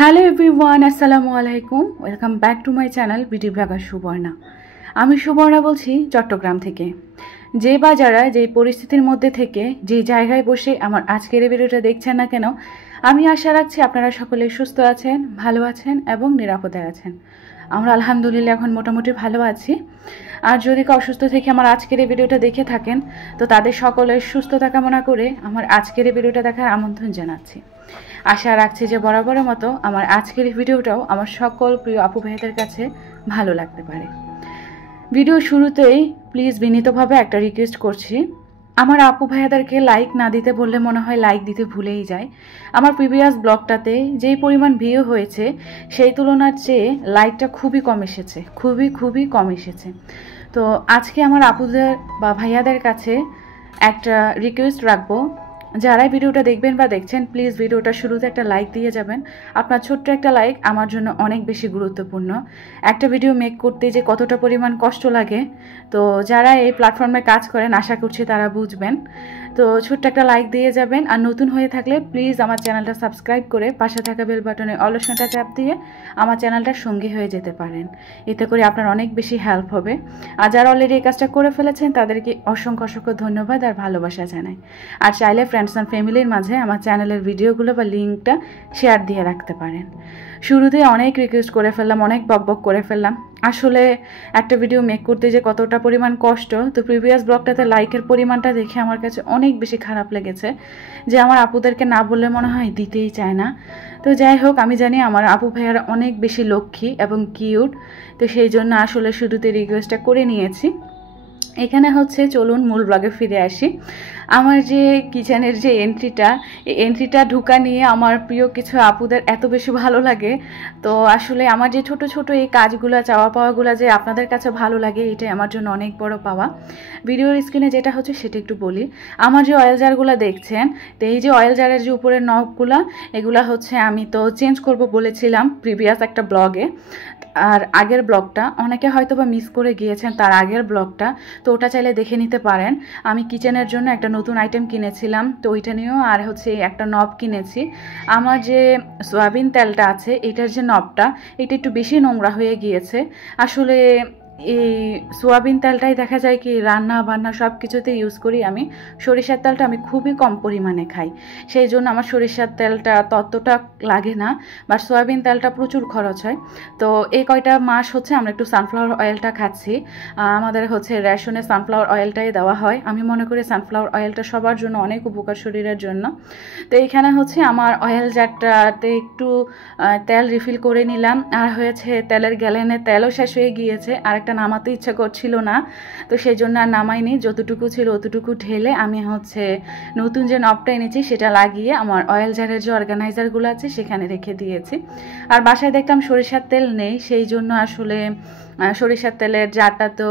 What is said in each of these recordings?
Hello everyone, আসসালামু আলাইকুম। Welcome back to my channel beauty blogger Subarna. আমি সুবর্ণা বলছি চট্টগ্রাম থেকে। যে বা যারা যেই পরিস্থিতির মধ্যে থেকে যে জায়গায় বসে আমার আজকের এই ভিডিওটা দেখছেন না কেন, আমি আশা রাখছি আপনারা সকলে সুস্থ আছেন, ভালো আছেন এবং নিরাপদে আছেন। আমরা আলহামদুলিল্লাহ এখন মোটামুটি ভালো আছি। আর যদি কেউ অসুস্থ থেকে আমার আজকের এই ভিডিওটা দেখে থাকেন, তো তাদের সকলের সুস্থতা কামনা করে আমার আজকের এই ভিডিওটা দেখার আমন্ত্রণ জানাচ্ছি। আশা রাখছি যে বরাবরের মতো আমার আজকের এই ভিডিওটাও আমার সকল প্রিয় আপু ভাইদের কাছে ভালো লাগতে পারে। ভিডিও শুরুতেই প্লিজ বিনীতভাবে একটা রিকোয়েস্ট করছি, আমার আপু ভাইয়াদেরকে লাইক না দিতে বললে মনে হয় লাইক দিতে ভুলেই যায়। আমার প্রিভিয়াস ব্লগটাতে যেই পরিমাণ ভিউ হয়েছে সেই তুলনার চেয়ে লাইকটা খুবই কম এসেছে, খুবই কম এসেছে। তো আজকে আমার আপুদের বা ভাইয়াদের কাছে একটা রিকোয়েস্ট রাখবো, যারাই ভিডিওটা দেখবেন বা দেখছেন প্লিজ ভিডিওটা শুরুতে একটা লাইক দিয়ে যাবেন। আপনার ছোট্ট একটা লাইক আমার জন্য অনেক বেশি গুরুত্বপূর্ণ। একটা ভিডিও মেক করতে যে কতটা পরিমাণ কষ্ট লাগে, তো যারা এই প্ল্যাটফর্মে কাজ করেন আশা করছি তারা বুঝবেন। তো ছোট্ট একটা লাইক দিয়ে যাবেন। আর নতুন হয়ে থাকলে প্লিজ আমার চ্যানেলটা সাবস্ক্রাইব করে পাশে থাকা বেল বাটনে অলসনটা চাপ দিয়ে আমার চ্যানেলটার সঙ্গী হয়ে যেতে পারেন। এতে করে আপনার অনেক বেশি হেল্প হবে। আর যারা অলরেডি এই কাজটা করে ফেলেছেন তাদেরকে অসংখ্য ধন্যবাদ আর ভালোবাসা জানাই। আর চাইলে ফ্রেন্ডস অ্যান্ড ফ্যামিলির মাঝে আমার চ্যানেলের ভিডিওগুলো বা লিঙ্কটা শেয়ার দিয়ে রাখতে পারেন। শুরুতে অনেক রিকোয়েস্ট করে ফেললাম, অনেক বকবক করে ফেললাম। আসলে একটা ভিডিও মেক করতে যে কতটা পরিমাণ কষ্ট, তো প্রিভিয়াস ব্লগটাতে লাইকের পরিমাণটা দেখে আমার কাছে অনেক বেশি খারাপ লেগেছে যে আমার আপুদেরকে না বললে মনে হয় দিতেই চায় না। তো যাই হোক, আমি জানি আমার আপু ভাইয়ারা অনেক বেশি লক্ষ্মী এবং কিউট, তো সেই জন্য আসলে শুরুতে রিকোয়েস্টটা করে নিয়েছি। এখানে হচ্ছে চলুন মূল ব্লগে ফিরে আসি। আমার যে কিচেনের যে এন্ট্রিটা ঢুকা নিয়ে আমার প্রিয় কিছু আপুদের এত বেশি ভালো লাগে। তো আসলে আমার যে ছোট এই কাজগুলো চাওয়া পাওয়াগুলো যে আপনাদের কাছে ভালো লাগে, এটাই আমার জন্য অনেক বড় পাওয়া। ভিডিওর স্ক্রিনে যেটা হচ্ছে সেটা একটু বলি। আমার যে অয়েল জারগুলো দেখছেন, তো এই যে অয়েল জারের যে উপরের নবগুলা, এগুলা হচ্ছে আমি তো চেঞ্জ করব বলেছিলাম প্রিভিয়াস একটা ব্লগে। আর আগের ব্লগটা অনেকে হয়তো বা মিস করে গিয়েছেন, তার আগের ব্লগটা, তো ওটা চাইলে দেখে নিতে পারেন। আমি কিচেনের জন্য একটা নতুন আইটেম কিনেছিলাম, তো ওইটা নিয়েও আর হচ্ছে একটা নব কিনেছি। আমার যে সয়াবিন তেলটা আছে এটার যে নবটা, এটা একটু বেশি নোংরা হয়ে গিয়েছে। আসলে এই সোয়াবিন তেলটাই দেখা যায় কি রান্না বান্না সব কিছুতে ইউজ করি আমি। সরিষার তেলটা আমি খুবই কম পরিমাণে খাই, সেই জন্য আমার সরিষার তেলটা ততটা লাগে না, বা সোয়াবিন তেলটা প্রচুর খরচ হয়। তো এই কয়টা মাস হচ্ছে আমরা একটু সানফ্লাওয়ার অয়েলটা খাচ্ছি। আমাদের হচ্ছে রেশনে সানফ্লাওয়ার অয়েলটাই দেওয়া হয়। আমি মনে করি সানফ্লাওয়ার অয়েলটা সবার জন্য অনেক উপকার শরীরের জন্য। তো এইখানে হচ্ছে আমার অয়েল জারটাতে একটু তেল রিফিল করে নিলাম। আর হয়েছে তেলের গ্যালেনে তেলও শেষ হয়ে গিয়েছে, আর একটা নামাতে ইচ্ছা করছিল না, তো সেই জন্য আর নামাইনি। যতটুকু ছিল অতটুকু ঢেলে আমি হচ্ছে নতুন যে নবটা এনেছি সেটা লাগিয়ে আমার অয়েল জারের যে অর্গানাইজারগুলো আছে সেখানে রেখে দিয়েছি। আর বাসায় দেখলাম সরিষার তেল নেই, সেই জন্য আসলে সরিষার তেলের জারটা তো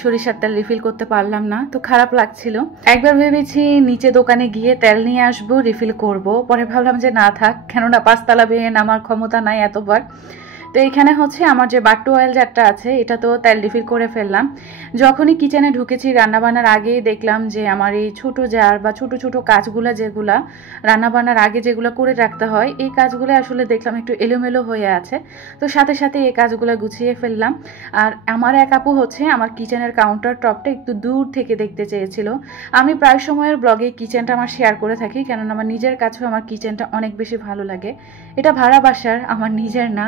সরিষার তেল রিফিল করতে পারলাম না, তো খারাপ লাগছিল। একবার ভেবেছি নিচে দোকানে গিয়ে তেল নিয়ে আসবো, রিফিল করব, পরে ভাবলাম যে না থাক, কেননা 5 তলা বেয়ে নামার ক্ষমতা নাই এতবার। তো এইখানে হচ্ছে আমার যে বাট্টু অয়েল জারটা আছে এটা তো তেল রিফিল করে ফেললাম। যখনই কিচেনে ঢুকেছি রান্নাবান্নার আগেই দেখলাম যে আমার এই ছোট জার বা ছোট কাজগুলো যেগুলা রান্নাবান্নার আগে যেগুলো করে রাখতে হয়, এই কাজগুলো আসলে দেখলাম একটু এলোমেলো হয়ে আছে। তো সাথে এই কাজগুলো গুছিয়ে ফেললাম। আর আমার এক আপু হচ্ছে আমার কিচেনের কাউন্টার টপটা একটু দূর থেকে দেখতে চেয়েছিল। আমি প্রায় সময়ের ব্লগে কিচেনটা আমার শেয়ার করে থাকি, কেননা আমার নিজের কাছেও আমার কিচেনটা অনেক বেশি ভালো লাগে। এটা ভাড়া বাসার, আমার নিজের না,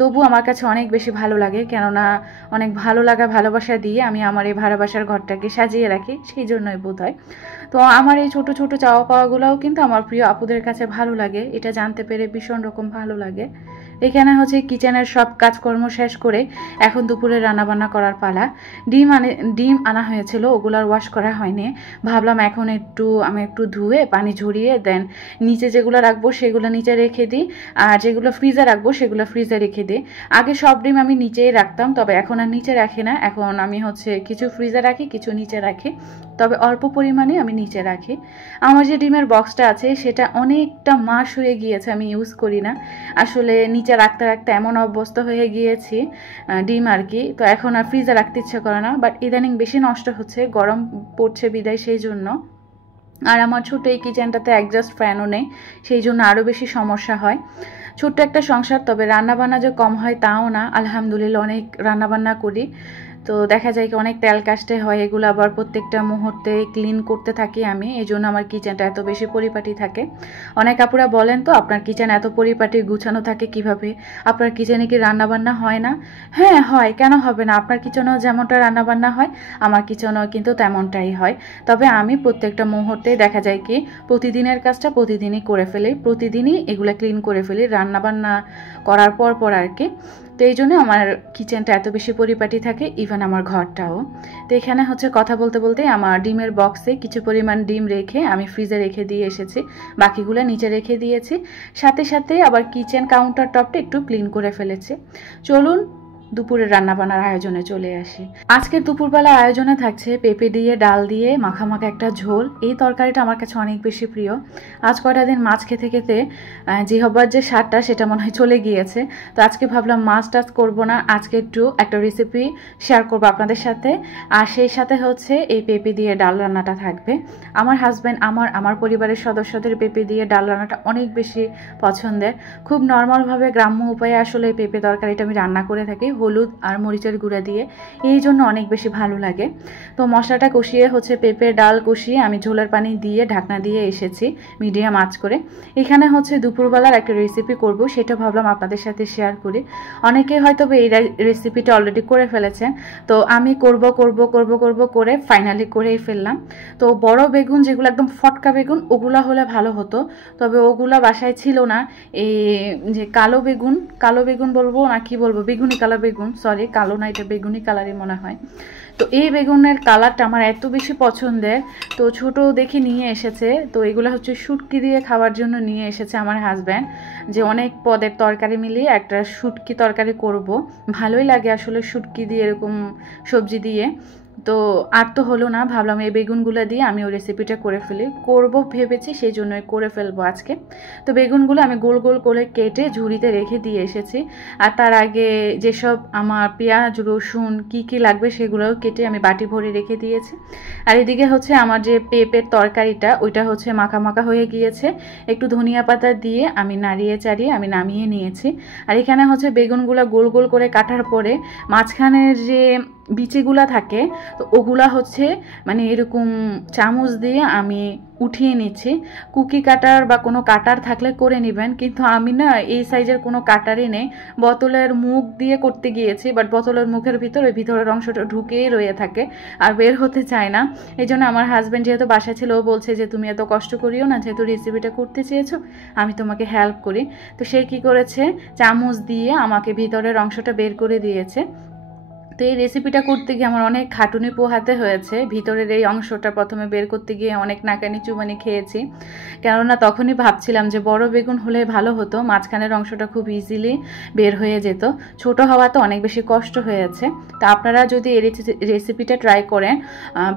তবু আমার কাছে অনেক বেশি ভালো লাগে, কেননা অনেক ভালো লাগা ভালোবাসা দিয়ে আমি আমার এই ভাড়া বাসার ঘরটাকে সাজিয়ে রাখি, সেই জন্যই বোধহয়। তো আমার এই ছোট চাওয়া পাওয়াগুলোও কিন্তু আমার প্রিয় আপুদের কাছে ভালো লাগে, এটা জানতে পেরে ভীষণ রকম ভালো লাগে। এখানে হচ্ছে কিচেনের সব কাজকর্ম শেষ করে এখন দুপুরে রান্নাবান্না করার পালা। ডিম আনা হয়েছিল, ওগুলার ওয়াশ করা হয়নি। ভাবলাম এখন আমি একটু ধুয়ে পানি ঝরিয়ে দেন নিচে যেগুলো রাখবো সেগুলো নিচে রেখে দিই, আর যেগুলো ফ্রিজে রাখবো সেগুলো ফ্রিজে রেখে দিই। আগে সব ডিম আমি নিচেই রাখতাম, তবে এখন আর নিচে রাখি না। এখন আমি হচ্ছে কিছু ফ্রিজে রাখি, কিছু নিচে রাখি, তবে অল্প পরিমাণে আমি নিচে রাখি। আমার যে ডিমের বক্সটা আছে সেটা অনেকটা মাস হয়ে গিয়েছে আমি ইউজ করি না। আসলে নিচে রাখতে এমন অবস্থা হয়ে গিয়েছি ডিম আর কি, তো এখন আর ফ্রিজে রাখতে ইচ্ছে করে না। বাট ইদানিং বেশি নষ্ট হচ্ছে, গরম পড়ছে বিদায়, সেই জন্য আর আমার ছোট এই কিচেনটাতে অ্যাডজাস্ট ফ্যানও নেই, সেই জন্য আরও বেশি সমস্যা হয়। ছোট্ট একটা সংসার, তবে রান্নাবান্না যে কম হয় তাও না, আলহামদুলিল্লাহ অনেক রান্নাবান্না করি। তো দেখা যায় কি অনেক তেল কাস্টে হয়, এগুলো আবার প্রত্যেকটা মুহূর্তে ক্লিন করতে থাকি আমি, এই জন্য আমার কিচেনটা এত বেশি পরিপাটি থাকে। অনেক আপুরা বলেন তো আপনার কিচেন এত পরিপাটি গুছানো থাকে কিভাবে, আপনার কিচেনে কি রান্নাবান্না হয় না? হ্যাঁ হয়, কেন হবে না, আপনার কিচেনেও যেমনটা রান্নাবান্না হয় আমার কিচেনেও কিন্তু তেমনটাই হয়। তবে আমি প্রত্যেকটা মুহূর্তেই দেখা যায় কি প্রতিদিনের কাজটা প্রতিদিনই করে ফেলি, প্রতিদিনই এগুলো ক্লিন করে ফেলি রান্নাবান্না করার পর আর কি। তো এই জন্য আমার কিচেনটা এত বেশি পরিপাটি থাকে, ইভেন আমার ঘরটাও। তো এখানে হচ্ছে কথা বলতে বলতে আমার ডিমের বক্সে কিছু পরিমাণ ডিম রেখে আমি ফ্রিজে রেখে দিয়ে এসেছি, বাকিগুলো নিচে রেখে দিয়েছি। সাথে সাথে আবার কিচেন কাউন্টার টপটা একটু ক্লিন করে ফেলেছি। চলুন দুপুরের রান্নাবান্নার আয়োজনে চলে আসি। আজকের দুপুরবেলা আয়োজনে থাকছে পেঁপে দিয়ে ডাল দিয়ে মাখা একটা ঝোল। এই তরকারিটা আমার কাছে অনেক বেশি প্রিয়। আজ কয়টা দিন মাছ খেতে খেতে যে হবার যে স্বাদটা সেটা মনে হয় চলে গিয়েছে। তো আজকে ভাবলাম মাছ টাছ করবো না, আজকে একটু একটা রেসিপি শেয়ার করবো আপনাদের সাথে। আর সেই সাথে হচ্ছে এই পেঁপে দিয়ে ডাল রান্নাটা থাকবে। আমার হাজব্যান্ড আমার পরিবারের সদস্যদের পেঁপে দিয়ে ডাল রান্নাটা অনেক বেশি পছন্দের। খুব নর্মালভাবে গ্রাম্য উপায়ে আসলে এই পেঁপে তরকারিটা আমি রান্না করে থাকি হলুদ আর মরিচের গুঁড়া দিয়ে, এই জন্য অনেক বেশি ভালো লাগে। তো মশলাটা কষিয়ে হচ্ছে পেঁপে ডাল কষিয়ে আমি ঝোলের পানি দিয়ে ঢাকনা দিয়ে এসেছি মিডিয়াম আঁচ করে। এখানে হচ্ছে দুপুরবেলার একটা রেসিপি করব, সেটা ভাবলাম আপনাদের সাথে শেয়ার করি। অনেকে হয়তো এই রেসিপিটা অলরেডি করে ফেলেছেন, তো আমি করব করে ফাইনালি করেই ফেললাম। তো বড় বেগুন যেগুলো একদম ফটকা বেগুন ওগুলা হলে ভালো হতো, তবে ওগুলা বাসায় ছিল না। এই যে কালো বেগুন বলবো না কি বলবো, বেগুনি কালার বেগুন, সরি কালো না, এটা বেগুনি কালারই মনে হয়। তো এই বেগুনের কালারটা আমার এত বেশি পছন্দের, তো ছোট দেখে নিয়ে এসেছে। তো এগুলো হচ্ছে শুটকি দিয়ে খাওয়ার জন্য নিয়ে এসেছে আমার হাজব্যান্ড, যে অনেক পদের তরকারি মিলিয়ে একটা শুটকি তরকারি করব। ভালোই লাগে আসলে শুটকি দিয়ে এরকম সবজি দিয়ে। তো আর তো হলো না, ভাবলাম এই বেগুনগুলো দিয়ে আমি ওই রেসিপিটা করব ভেবেছি, সেই জন্যই করে ফেলবো আজকে। তো বেগুনগুলো আমি গোল গোল করে কেটে ঝুড়িতে রেখে দিয়ে এসেছি। আর তার আগে যেসব আমার পেঁয়াজ রসুন কি লাগবে সেগুলোও কেটে আমি বাটি ভরে রেখে দিয়েছি। আর এদিকে হচ্ছে আমার যে পেঁপের তরকারিটা ওইটা হচ্ছে মাখা হয়ে গিয়েছে, একটু ধনিয়া পাতা দিয়ে আমি নাড়িয়ে চাড়িয়ে আমি নামিয়ে নিয়েছি। আর এখানে হচ্ছে বেগুনগুলো গোল গোল করে কাটার পরে মাঝখানের যে বিচিগুলা থাকে তো ওগুলা হচ্ছে মানে এরকম চামচ দিয়ে আমি উঠিয়ে নিচ্ছি। কুকি কাটার বা কোনো কাটার থাকলে করে নেবেন, কিন্তু আমি না এই সাইজের কোনো কাটারই নেই। বোতলের মুখ দিয়ে করতে গিয়েছি, বাট বোতলের মুখের ভিতরের অংশটা ঢুকেই রয়ে থাকে আর বের হতে চায় না। এই জন্য আমার হাজব্যান্ড যেহেতু বাসা ছিল ও বলছে যে তুমি এত কষ্ট করিও না, যেহেতু রেসিপিটা করতে চেয়েছো আমি তোমাকে হেল্প করি। তো সে কি করেছে, চামচ দিয়ে আমাকে ভিতরের অংশটা বের করে দিয়েছে। তো এই রেসিপিটা করতে গিয়ে আমার অনেক খাটুনি পোহাতে হয়েছে, ভিতরের এই অংশটা প্রথমে বের করতে গিয়ে অনেক নাকানি চুবানি খেয়েছি। কেননা তখনই ভাবছিলাম যে বড় বেগুন হলে ভালো হতো, মাঝখানের অংশটা খুব ইজিলি বের হয়ে যেত, ছোট হওয়াতে অনেক বেশি কষ্ট হয়েছে। তা আপনারা যদি এই রেসিপিটা ট্রাই করেন,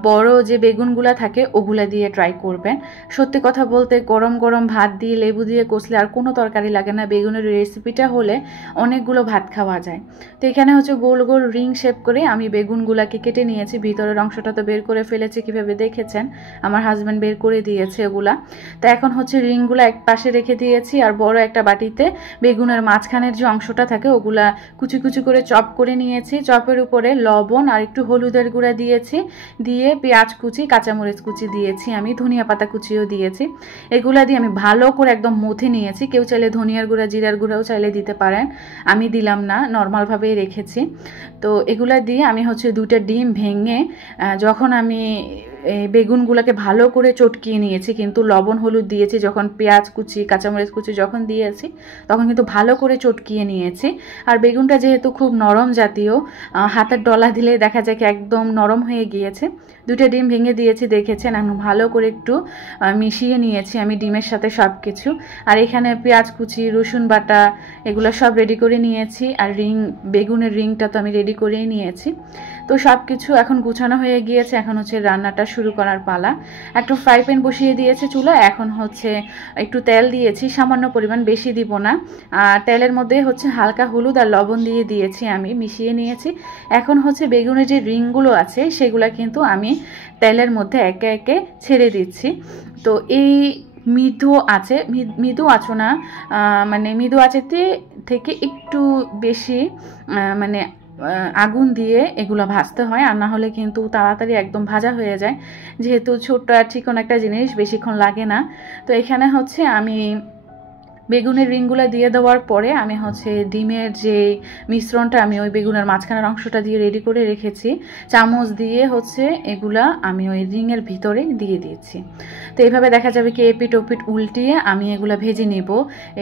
বড় যে বেগুনগুলো থাকে ওগুলা দিয়ে ট্রাই করবেন। সত্যি কথা বলতে গরম গরম ভাত দিয়ে লেবু দিয়ে কষলে আর কোনো তরকারি লাগে না, বেগুনের রেসিপিটা হলে অনেকগুলো ভাত খাওয়া যায়। তো এখানে হচ্ছে গোল গোল রিং শেপ করে আমি বেগুনগুলাকে কেটে নিয়েছি, ভিতরের অংশটা তো বের করে ফেলেছি, কিভাবে দেখেছেন আমার হাজব্যান্ড বের করে দিয়েছে ওগুলা। তো এখন হচ্ছে রিংগুলো এক পাশে রেখে দিয়েছি, আর বড় একটা বাটিতে বেগুনের মাঝখানের যে অংশটা থাকে ওগুলা কুচি কুচি করে চপ করে নিয়েছি। চপের উপরে লবণ আর একটু হলুদের গুঁড়া দিয়েছি, দিয়ে পেঁয়াজ কুচি কাঁচামরিচ কুচি দিয়েছি, আমি ধনিয়া পাতা কুচিও দিয়েছি। এগুলা দিয়ে আমি ভালো করে একদম মথে নিয়েছি। কেউ চাইলে ধনিয়ার গুঁড়া জিরার গুঁড়াও চাইলে দিতে পারেন, আমি দিলাম না, নর্মালভাবেই রেখেছি। তো এগুলা দিয়ে আমি হচ্ছে 2টা ডিম ভেঙে যখন আমি বেগুনগুলোকে ভালো করে চটকিয়ে নিয়েছি, কিন্তু লবণ হলুদ দিয়েছি যখন, পেঁয়াজ কুচি কাঁচামরিচ কুচি যখন দিয়েছি তখন কিন্তু ভালো করে চটকিয়ে নিয়েছি। আর বেগুনটা যেহেতু খুব নরম জাতীয়, হাতের ডলা দিলে দেখা যায় কি একদম নরম হয়ে গিয়েছে। 2টা ডিম ভেঙে দিয়েছি, দেখেছেন, আমি ভালো করে একটু মিশিয়ে নিয়েছি আমি ডিমের সাথে সব কিছু। আর এখানে পেঁয়াজ কুচি রসুন বাটা এগুলো সব রেডি করে নিয়েছি, আর বেগুনের রিংটা তো আমি রেডি করেই নিয়েছি। তো সব কিছু এখন গুছানো হয়ে গিয়েছে, এখন হচ্ছে রান্নাটা শুরু করার পালা। একটা ফ্রাই প্যান বসিয়ে দিয়েছে চুলা, এখন হচ্ছে একটু তেল দিয়েছি, সামান্য পরিমাণ, বেশি দিব না। আর তেলের মধ্যে হচ্ছে হালকা হলুদ আর লবণ দিয়ে দিয়েছি, আমি মিশিয়ে নিয়েছি। এখন হচ্ছে বেগুনের যে রিংগুলো আছে সেগুলো কিন্তু আমি তেলের মধ্যে একে একে ছেড়ে দিচ্ছি। তো এই মৃদু আঁচও না, মানে মৃদু আঁচেতে থেকে একটু বেশি মানে আগুন দিয়ে এগুলো ভাজতে হয়, আর না হলে কিন্তু তাড়াতাড়ি একদম ভাজা হয়ে যায়। যেহেতু ছোট্ট আর চিকন একটা জিনিস, বেশিক্ষণ লাগে না। তো এখানে হচ্ছে আমি বেগুনের রিংগুলো দিয়ে দেওয়ার পরে আমি হচ্ছে ডিমের যে মিশ্রণটা আমি ওই বেগুনের মাঝখানের অংশটা দিয়ে রেডি করে রেখেছি, চামচ দিয়ে হচ্ছে এগুলা আমি ওই রিংয়ের ভিতরে দিয়ে দিয়েছি। তো এইভাবে দেখা যাবে কি এপিট ওপিট উল্টিয়ে আমি এগুলা ভেজে নেব,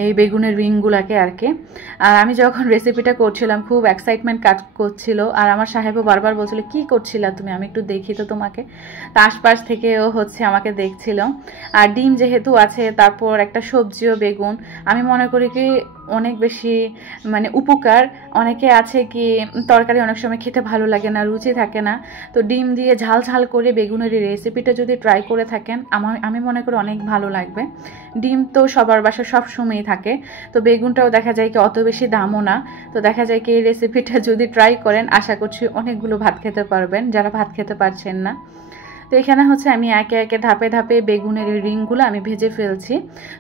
এই বেগুনের রিংগুলাকে আর কি। আর আমি যখন রেসিপিটা করছিলাম খুব এক্সাইটমেন্ট কাজ করছিল, আর আমার সাহেবও বারবার বলছিল কি করছিলা তুমি, আমি একটু দেখি তো তোমাকে। তা আশপাশ থেকেও হচ্ছে আমাকে দেখছিল। আর ডিম যেহেতু আছে, তারপর একটা সবজিও বেগুন, আমি মনে করি কি অনেক বেশি মানে উপকার। অনেকে আছে কি তরকারি অনেক সময় খেতে ভালো লাগে না, রুচি থাকে না, তো ডিম দিয়ে ঝাল ঝাল করে বেগুনের এই রেসিপিটা যদি ট্রাই করে থাকেন আমি মনে করি অনেক ভালো লাগবে। ডিম তো সবার বাসায় সবসময়ই থাকে, তো বেগুনটাও দেখা যায় কি অত বেশি দামও না। তো দেখা যায় কি এই রেসিপিটা যদি ট্রাই করেন আশা করছি অনেকগুলো ভাত খেতে পারবেন যারা ভাত খেতে পারছেন না। তো এখানে হচ্ছে আমি একে একে ধাপে ধাপে বেগুনের রিংগুলো আমি ভেজে ফেলছি।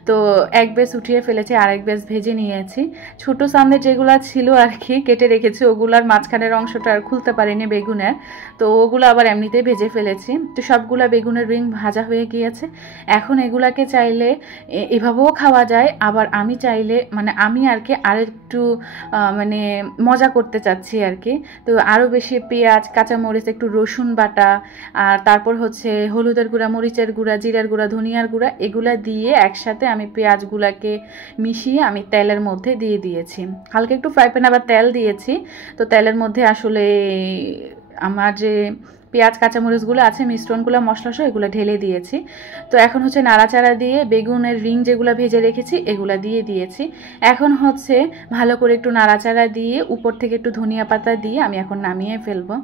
তো এক বেশ উঠিয়ে ফেলেছি, আরেক বেশ ভেজে নিয়েছি। ছোটো সামনে যেগুলো ছিল আর কি কেটে রেখেছি, ওগুলার মাঝখানের অংশটা আর খুলতে পারিনি বেগুনের, তো ওগুলো আবার এমনিতেই ভেজে ফেলেছি। তো সবগুলা বেগুনের রিং ভাজা হয়ে গিয়েছে। এখন এগুলাকে চাইলে এভাবেও খাওয়া যায়, আবার আমি চাইলে মানে আমি আর কি আরেকটু মানে মজা করতে চাচ্ছি আর কি। তো আরও বেশি পেঁয়াজ, কাঁচামরিচ, একটু রসুন বাটা, আর তারপর হচ্ছে হলুদের গুঁড়া, মরিচের গুঁড়া, জিরার গুঁড়া, ধনিয়ার গুঁড়া, এগুলা দিয়ে একসাথে আমি পেঁয়াজগুলাকে মিশিয়ে আমি তেলের মধ্যে দিয়ে দিয়েছি। হালকা একটু ফ্রাই প্যানে আবার তেল দিয়েছি। তো তেলের মধ্যে আসলে আমার যে পেঁয়াজ কাঁচামরিচগুলো আছে, মিশ্রণগুলো, মশলা সহ এগুলো ঢেলে দিয়েছি। তো এখন হচ্ছে নাড়াচাড়া দিয়ে বেগুনের রিং যেগুলো ভেজে রেখেছি এগুলা দিয়ে দিয়েছি। এখন হচ্ছে ভালো করে একটু নাড়াচাড়া দিয়ে উপর থেকে একটু ধনিয়া পাতা দিয়ে আমি এখন নামিয়ে ফেলবো।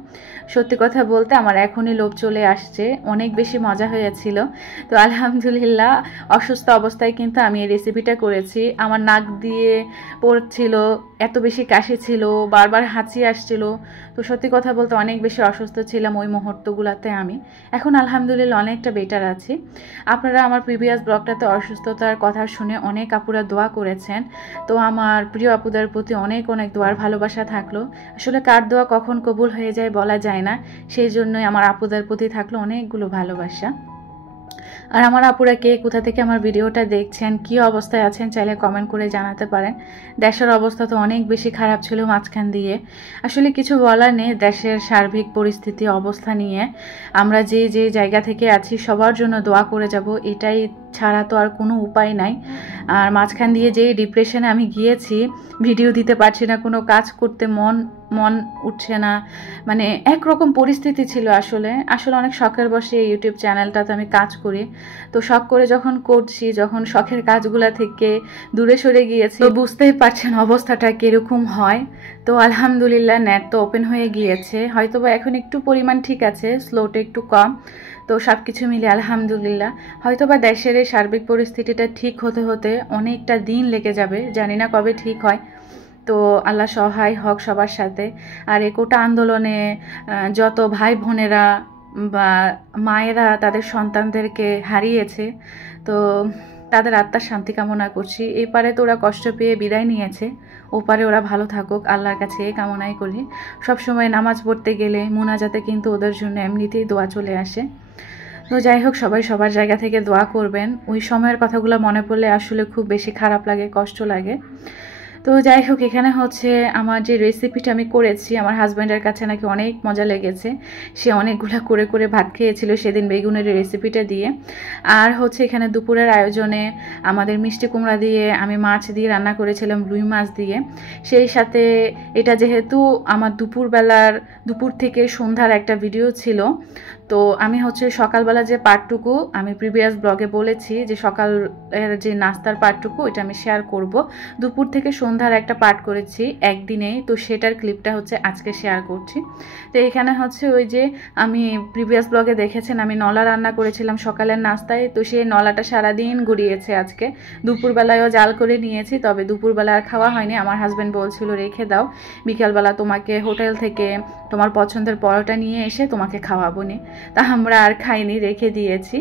সত্যি কথা বলতে আমার এখনই লোভ চলে আসছে, অনেক বেশি মজা হয়েছিল। তো আলহামদুলিল্লাহ অসুস্থ অবস্থায় কিন্তু আমি এই রেসিপিটা করেছি। আমার নাক দিয়ে পড়ছিল, এত বেশি কাশি ছিল, বারবার হাঁচি আসছিল। তো সত্যি কথা বলতে অনেক বেশি অসুস্থ ছিলাম ওই মুহূর্তগুলোতে। আমি এখন আলহামদুলিল্লাহ অনেকটা বেটার আছি। আপনারা আমার প্রিভিয়াস ব্লগটাতে অসুস্থতার কথা শুনে অনেক আপুরা দোয়া করেছেন, তো আমার প্রিয় আপুদের প্রতি অনেক অনেক দোয়ার ভালোবাসা থাকলো। আসলে কার দোয়া কখন কবুল হয়ে যায় বলা যায় না, সেই জন্যই আমার আপুদের প্রতি থাকলো অনেকগুলো ভালোবাসা। আর আমার আপুরা কে কোথা থেকে আমার ভিডিওটা দেখছেন, কি অবস্থায় আছেন, চাইলে কমেন্ট করে জানাতে পারেন। দেশের অবস্থা তো অনেক বেশি খারাপ ছিল মাঝখান দিয়ে, আসলে কিছু বলার নেই। দেশের সার্বিক পরিস্থিতি অবস্থা নিয়ে আমরা যে যে জায়গা থেকে আছি সবার জন্য দোয়া করে যাব, এটাই ছাড়া তো আর কোনো উপায় নাই। আর মাঝখান দিয়ে যেই ডিপ্রেশনে আমি গিয়েছি, ভিডিও দিতে পারছি না, কোনো কাজ করতে মন উঠছে না, মানে একরকম পরিস্থিতি ছিল। আসলে অনেক শখের বসে এই ইউটিউব চ্যানেলটাতে আমি কাজ করি। তো শখ করে যখন করছি, যখন শখের কাজগুলা থেকে দূরে সরে গিয়েছি, তো বুঝতেই পারছেন অবস্থাটা কিরকম হয়। তো আলহামদুলিল্লাহ নেট তো ওপেন হয়ে গিয়েছে, হয়তোবা এখন একটু পরিমাণ ঠিক আছে, স্লোটা একটু কম। তো সব কিছু মিলে আলহামদুলিল্লাহ হয়তোবা দেশের এই সার্বিক পরিস্থিতিটা ঠিক হতে হতে অনেকটা দিন লেগে যাবে, জানি না কবে ঠিক হয়। তো আল্লাহ সহায় হক সবার সাথে। আর এই কোটা আন্দোলনে যত ভাই বোনেরা বা মায়েরা তাদের সন্তানদেরকে হারিয়েছে, তো তাদের আত্মার শান্তি কামনা করছি। এপারে তো ওরা কষ্ট পেয়ে বিদায় নিয়েছে, ওপারে ওরা ভালো থাকুক, আল্লাহর কাছে এই কামনাই করি। সবসময় নামাজ পড়তে গেলে মুনাজাতে কিন্তু ওদের জন্য এমনিতেই দোয়া চলে আসে। তো যাই হোক, সবাই সবার জায়গা থেকে দোয়া করবেন। ওই সময়ের কথাগুলো মনে পড়লে আসলে খুব বেশি খারাপ লাগে, কষ্ট লাগে। তো যাই হোক, এখানে হচ্ছে আমার যে রেসিপিটা আমি করেছি, আমার হাজব্যান্ডের কাছে নাকি অনেক মজা লেগেছে, সে অনেকগুলো করে করে ভাত খেয়েছিল সেদিন বেগুনের রেসিপিটা দিয়ে। আর হচ্ছে এখানে দুপুরের আয়োজনে আমাদের মিষ্টি কুমড়া দিয়ে আমি মাছ দিয়ে রান্না করেছিলাম, রুই মাছ দিয়ে। সেই সাথে এটা যেহেতু আমার দুপুর থেকে সন্ধ্যার একটা ভিডিও ছিল, তো আমি হচ্ছে সকালবেলা যে পার্টটুকু আমি প্রিভিয়াস ব্লগে বলেছি যে সকালের যে নাস্তার পার্টটুকু এটা আমি শেয়ার করব, দুপুর থেকে সন্ধ্যার একটা পার্ট করেছি একদিনে, তো সেটার ক্লিপটা হচ্ছে আজকে শেয়ার করছি। তো এখানে হচ্ছে ওই যে আমি প্রিভিয়াস ব্লগে দেখেছেন আমি নলা রান্না করেছিলাম সকালের নাস্তায়, তো সেই নলাটা সারাদিন গড়িয়েছে আজকে। দুপুরবেলায়ও জাল করে নিয়েছি, তবে দুপুরবেলা আর খাওয়া হয়নি। আমার হাজব্যান্ড বলছিল রেখে দাও, বিকালবেলা তোমাকে হোটেল থেকে তোমার পছন্দের পরোটা নিয়ে এসে তোমাকে খাওয়াবো নি। তা আমরা আর খাইনি, রেখে দিয়েছি।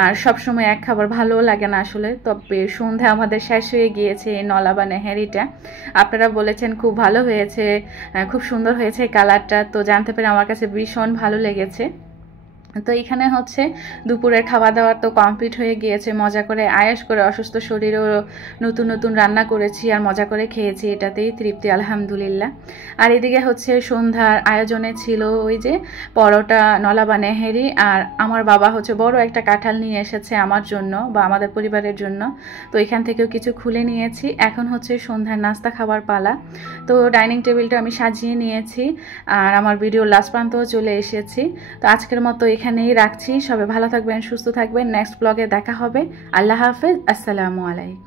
আর সবসময় এক খাবার ভালোও লাগে না আসলে। তবে সন্ধ্যা আমাদের শেষ হয়ে গিয়েছে এই নলা বা নেহারিটা। আপনারা বলেছেন খুব ভালো হয়েছে, খুব সুন্দর হয়েছে কালারটা, তো জানতে পেরে আমার কাছে ভীষণ ভালো লেগেছে। তো এখানে হচ্ছে দুপুরের খাওয়া দাওয়া তো কমপ্লিট হয়ে গিয়েছে, মজা করে আয়েশ করে অসুস্থ শরীরেও নতুন নতুন রান্না করেছি আর মজা করে খেয়েছি, এটাতেই তৃপ্তি আলহামদুলিল্লাহ। আর এদিকে হচ্ছে সন্ধ্যার আয়োজনে ছিল ওই যে পরোটা, নলা বা নেহেরি, আর আমার বাবা হচ্ছে বড় একটা কাঁঠাল নিয়ে এসেছে আমার জন্য বা আমাদের পরিবারের জন্য, তো এখান থেকেও কিছু খুলে নিয়েছি। এখন হচ্ছে সন্ধ্যার নাস্তা খাবার পালা। তো ডাইনিং টেবিলটা আমি সাজিয়ে নিয়েছি আর আমার ভিডিও লাস্ট প্রান্তেও চলে এসেছি। তো আজকের মতো এখানেই রাখছি। সবাই ভালো থাকবেন, সুস্থ থাকবেন, নেক্সট ব্লগে দেখা হবে। আল্লাহ হাফেজ, আসসালামু আলাইকুম।